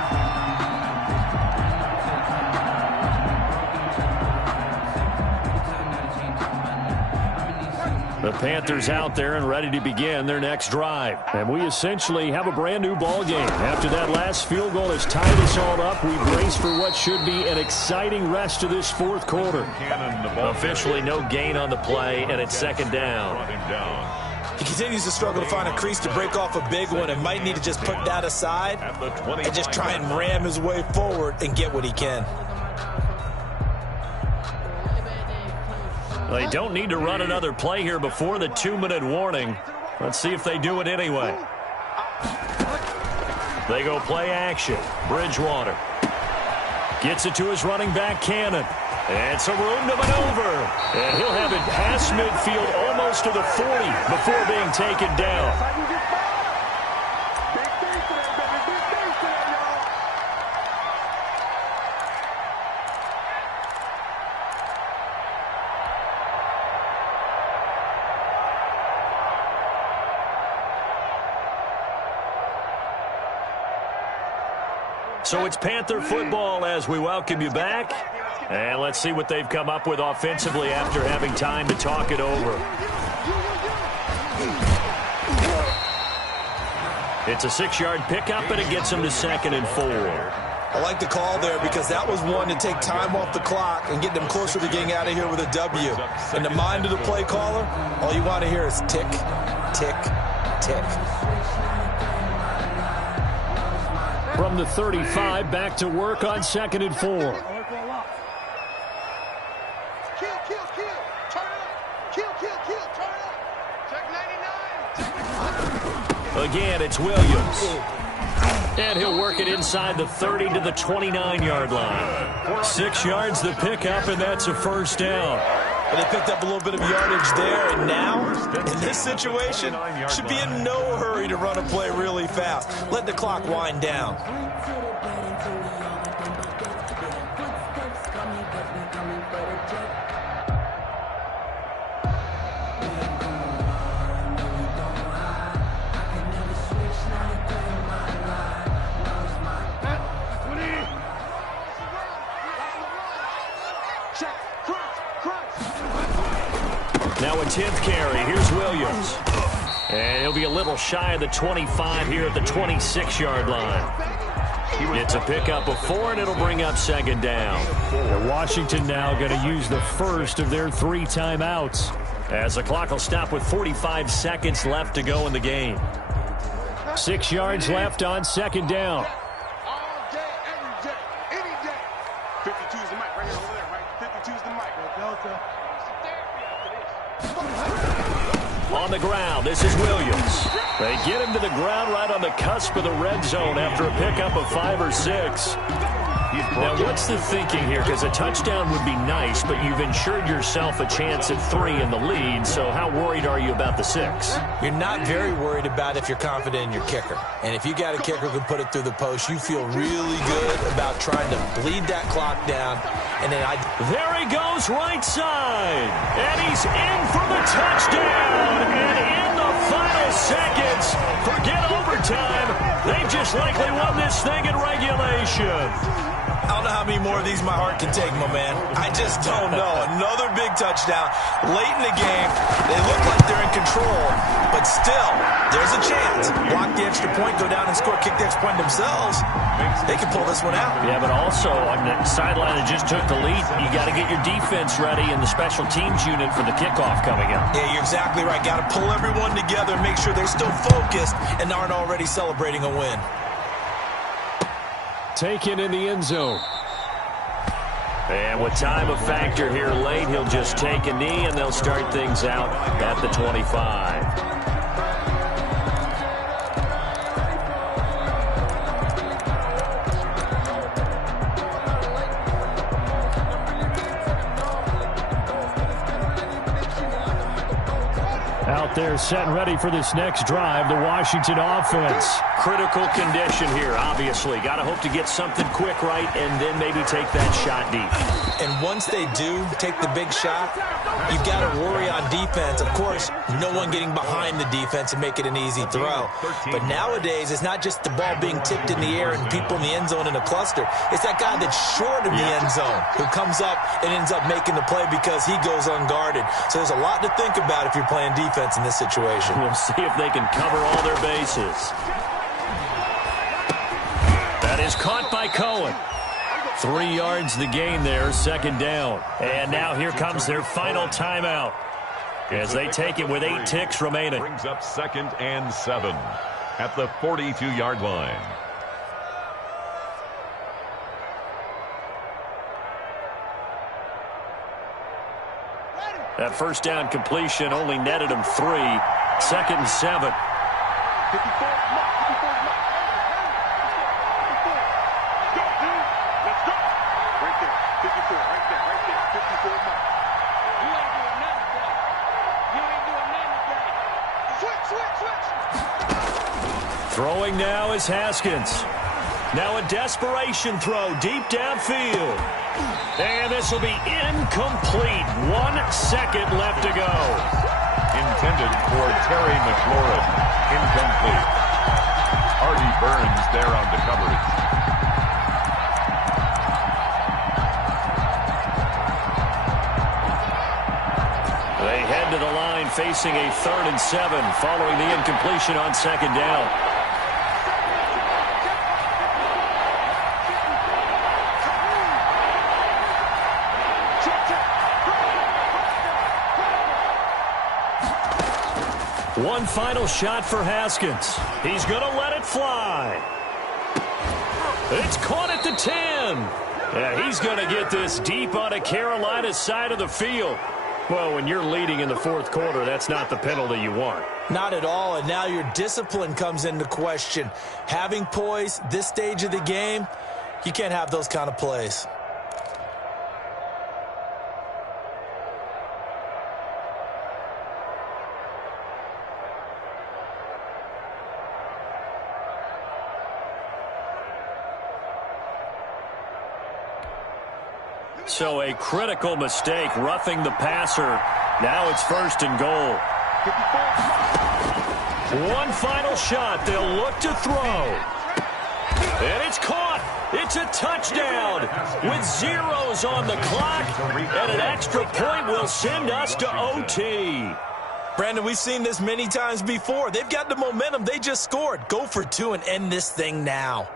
The Panthers out there and ready to begin their next drive. And we essentially have a brand new ball game. After that last field goal has tied us all up, we brace for what should be an exciting rest of this 4th quarter. Officially no gain on the play, and it's 2nd down. He continues to struggle to find a crease to break off a big one and might need to just put that aside and just try and ram his way forward and get what he can. They don't need to run another play here before the 2-minute warning. Let's see if they do it anyway. They go play action. Bridgewater gets it to his running back, Cannon. And some room to maneuver. And he'll have it past midfield almost to the 40 before being taken down. So it's Panther football as we welcome you back. And let's see what they've come up with offensively after having time to talk it over. It's a 6-yard pickup, and it gets him to 2nd and 4. I like the call there because that was one to take time off the clock and get them closer to getting out of here with a W. In the mind of the play caller, all you want to hear is tick, tick, tick. From the 35, back to work on 2nd and 4. Kill, kill, kill. Turn up. Kill, kill, kill. Turn up. Check 99. Again, it's Williams. And he'll work it inside the 30 to the 29-yard line. 6 yards the pickup, and that's a first down. And they picked up a little bit of yardage there, and now, in this situation, should be in no hurry to run a play really fast. Let the clock wind down. Now a 10th carry. Here's Williams. And he'll be a little shy of the 25 here at the 26-yard line. It's a pickup of 4, and it'll bring up 2nd down. Washington now going to use the first of their 3 timeouts, as the clock will stop with 45 seconds left to go in the game. 6 yards left on 2nd down. All day, every day, any day. 52 is the mic right here over there, right? 52 is the mic. Delta. On the ground, this is Williams. They get him to the ground right on the cusp of the red zone after a pickup of 5 or 6. Now, what's the thinking here? Because a touchdown would be nice, but you've ensured yourself a chance at 3 in the lead, so how worried are you about the 6? You're not very worried about if you're confident in your kicker. And if you got a kicker who can put it through the post, you feel really good about trying to bleed that clock down. And then there he goes right side. And he's in for the touchdown. And in the final seconds, forget overtime. They've just likely won this thing in regulation. I don't know how many more of these my heart can take, my man. I just don't know. Another big touchdown late in the game. They look like they're in control, but still, there's a chance. Block the extra point, go down and score, kick the extra point themselves. They can pull this one out. Yeah, but also on the sideline that just took the lead, you got to get your defense ready in the special teams unit for the kickoff coming up. Yeah, you're exactly right. Got to pull everyone together and make sure they're still focused and aren't already celebrating a win. Taken in the end zone. And with time a factor here late, he'll just take a knee, and they'll start things out at the 25. Out there set and ready for this next drive, the Washington offense. Critical condition here, obviously. Got to hope to get something quick right and then maybe take that shot deep. And once they do take the big shot, you've got to worry on defense. Of course, no one getting behind the defense and make it an easy throw. But nowadays, it's not just the ball being tipped in the air and people in the end zone in a cluster. It's that guy that's short of the end zone who comes up and ends up making the play because he goes unguarded. So there's a lot to think about if you're playing defense in this situation. We'll see if they can cover all their bases. That is caught by Cohen. 3 yards the gain there, 2nd down. And now here comes their final timeout as they take it with 8 ticks remaining. Brings up 2nd and 7 at the 42-yard line. That first down completion only netted him 3. 2nd and 7. 54. Throwing now is Haskins. Now a desperation throw deep downfield. And this will be incomplete. 1 second left to go. Intended for Terry McLaurin. Incomplete. Artie Burns there on the coverage. They head to the line facing a 3rd and 7 following the incompletion on 2nd down. One final shot for Haskins. He's going to let it fly. It's caught at the 10. Yeah, he's going to get this deep on a Carolina side of the field. Well, when you're leading in the fourth quarter, that's not the penalty you want. Not at all, and now your discipline comes into question. Having poise this stage of the game, you can't have those kind of plays. So a critical mistake, roughing the passer. Now it's 1st and goal. One final shot. They'll look to throw. And it's caught. It's a touchdown with zeros on the clock. And an extra point will send us to OT. Brandon, we've seen this many times before. They've got the momentum. They just scored. Go for 2 and end this thing now.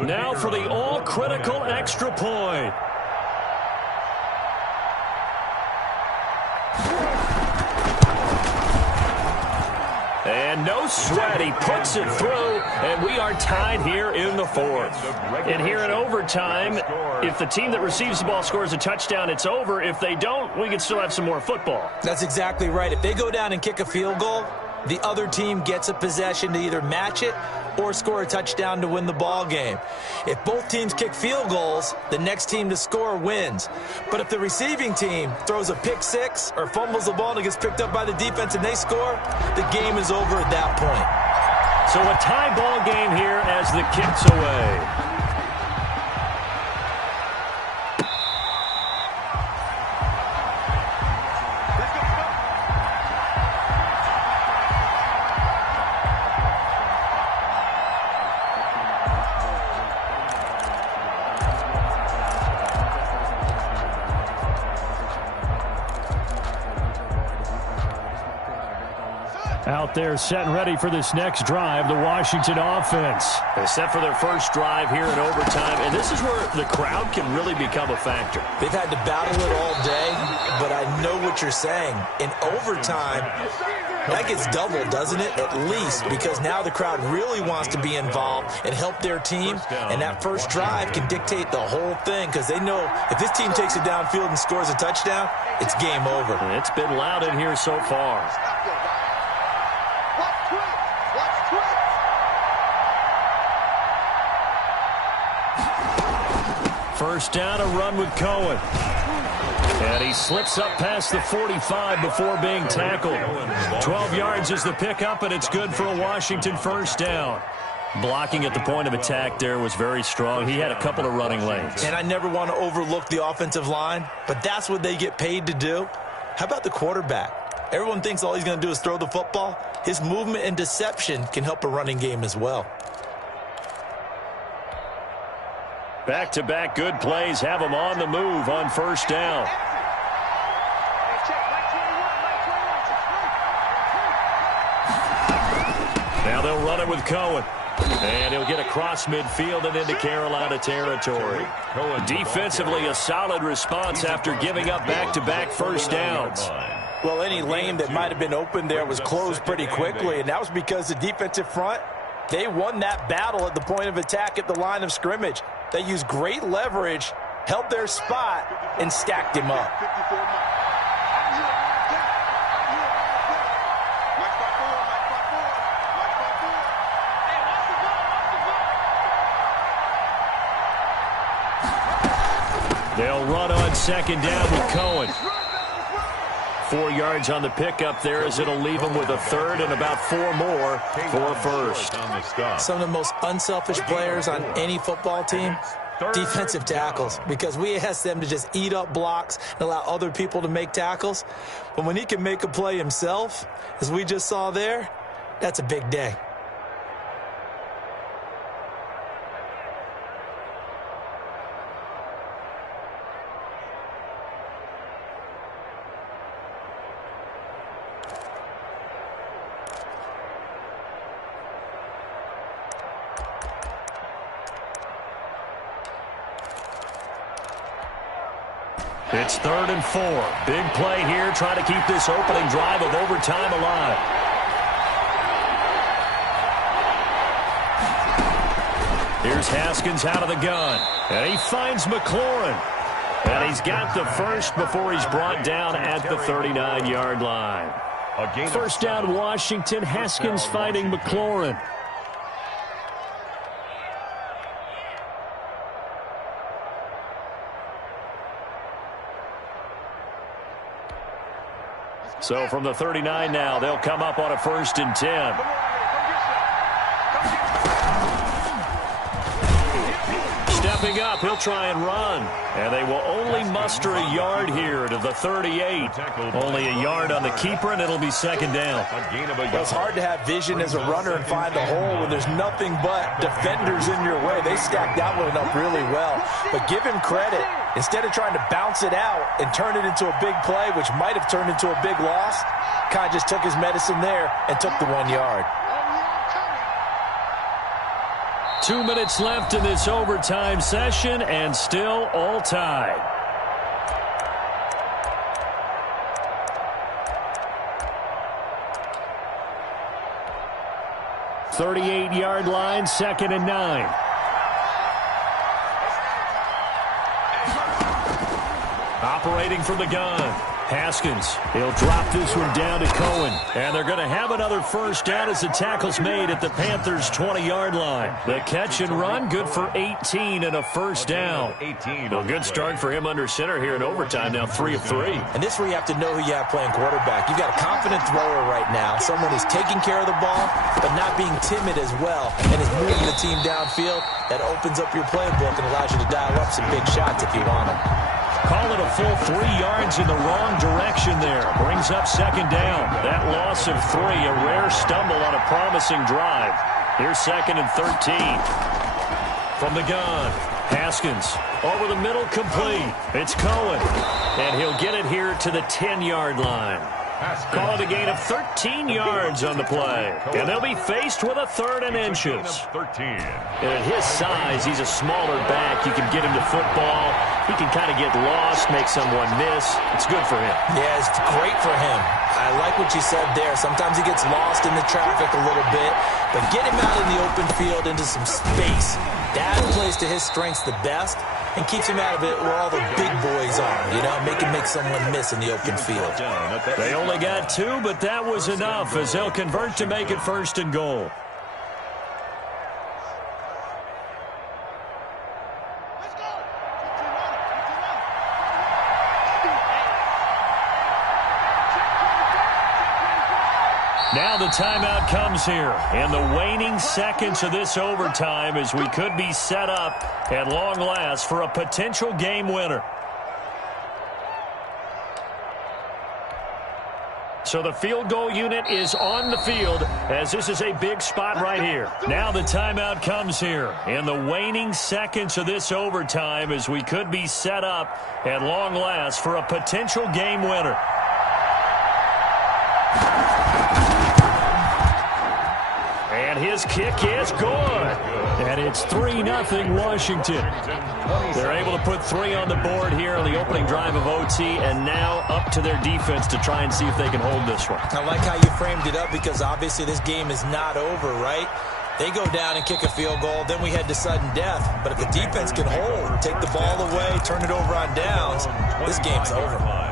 Now for the all-critical extra point. And no sweat, he puts it through, and we are tied here in the fourth. And here in overtime, if the team that receives the ball scores a touchdown, it's over. If they don't, we can still have some more football. That's exactly right. If they go down and kick a field goal, the other team gets a possession to either match it or score a touchdown to win the ball game. If both teams kick field goals, the next team to score wins. But if the receiving team throws a pick six or fumbles the ball and it gets picked up by the defense and they score, the game is over at that point. So a tie ball game here as the kick's away. Out there set and ready for this next drive, the Washington offense. They set for their first drive here in overtime, and this is where the crowd can really become a factor. They've had to battle it all day, but I know what you're saying. In overtime, that gets doubled, doesn't it? At least, because now the crowd really wants to be involved and help their team, and that first drive can dictate the whole thing because they know if this team takes it downfield and scores a touchdown, it's game over. It's been loud in here so far. First down, a run with Cohen. And he slips up past the 45 before being tackled. 12 yards is the pickup, and it's good for a Washington first down. Blocking at the point of attack there was very strong. He had a couple of running lanes. And I never want to overlook the offensive line, but that's what they get paid to do. How about the quarterback? Everyone thinks all he's going to do is throw the football. His movement and deception can help a running game as well. Back-to-back good plays have him on the move on first down. Now they'll run it with Cohen. And he'll get across midfield and into Carolina territory. Defensively, a solid response after giving up back-to-back first downs. Well, any lane that might have been open there was closed pretty quickly, and that was because the defensive front, they won that battle at the point of attack at the line of scrimmage. They used great leverage, held their spot, and stacked him up. They'll run on second down with Cohen. 4 yards on the pickup there as it'll leave him with a third and about 4 more for first. Some of the most unselfish players on any football team, defensive tackles, because we ask them to just eat up blocks and allow other people to make tackles. But when he can make a play himself, as we just saw there, that's a big day. It's 3rd and 4. Big play here, trying to keep this opening drive of overtime alive. Here's Haskins out of the gun. And he finds McLaurin. And he's got the first before he's brought down at the 39-yard line. First down, Washington. Haskins fighting McLaurin. So from the 39 now, they'll come up on a 1st and 10. Stepping up, he'll try and run. And they will only muster a yard here to the 38. Only a yard on the keeper, and it'll be 2nd down. Well, it's hard to have vision as a runner and find a hole when there's nothing but defenders in your way. They stacked that one up really well. But give him credit. Instead of trying to bounce it out and turn it into a big play, which might have turned into a big loss, kind of just took his medicine there and took the 1 yard. 2 minutes left in this overtime session, and still all tied. "38-yard line, 2nd and 9. Operating from the gun. Haskins, he'll drop this one down to Cohen. And they're going to have another first down as the tackle's made at the Panthers' 20-yard line. The catch and run, good for 18 and a first down. A good start for him under center here in overtime, now 3 of 3. And this is where you have to know who you have playing quarterback. You've got a confident thrower right now, someone who's taking care of the ball, but not being timid as well, and is moving the team downfield. That opens up your playbook and allows you to dial up some big shots if you want them. Call it a full 3 yards in the wrong direction there. Brings up 2nd down. That loss of 3, a rare stumble on a promising drive. Here's 2nd and 13. From the gun, Haskins over the middle, complete. It's Cohen, and he'll get it here to the 10-yard line. Call it a gain of 13 yards on the play. And they'll be faced with a 3rd and inches. And at his size, he's a smaller back. You can get him to football. He can kind of get lost, make someone miss. It's good for him. Yeah, it's great for him. I like what you said there. Sometimes he gets lost in the traffic a little bit. But get him out in the open field into some space. That plays to his strengths the best and keeps him out of it where all the big boys are, you know, make someone miss in the open field. They only got 2, but that was enough as they'll convert to make it 1st and goal. Now the timeout comes here, and the waning seconds of this overtime as we could be set up at long last for a potential game winner. So the field goal unit is on the field as this is a big spot right here. Now the timeout comes here, and the waning seconds of this overtime as we could be set up at long last for a potential game winner. And his kick is good. And it's 3-0 Washington. They're able to put 3 on the board here on the opening drive of OT, and now up to their defense to try and see if they can hold this one. I like how you framed it up because obviously this game is not over, right? They go down and kick a field goal, then we head to sudden death. But if the defense can hold, take the ball away, turn it over on downs, this game's over.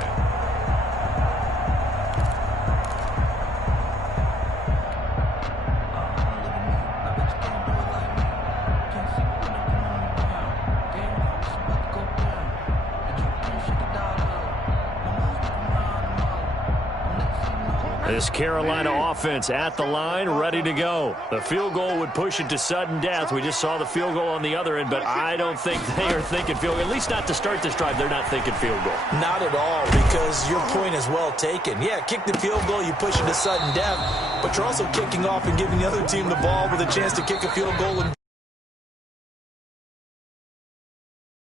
This Carolina offense at the line, ready to go. The field goal would push it to sudden death. We just saw the field goal on the other end, but I don't think they are thinking field goal. At least not to start this drive. They're not thinking field goal. Not at all, because your point is well taken. Yeah, kick the field goal, you push it to sudden death, but you're also kicking off and giving the other team the ball with a chance to kick a field goal and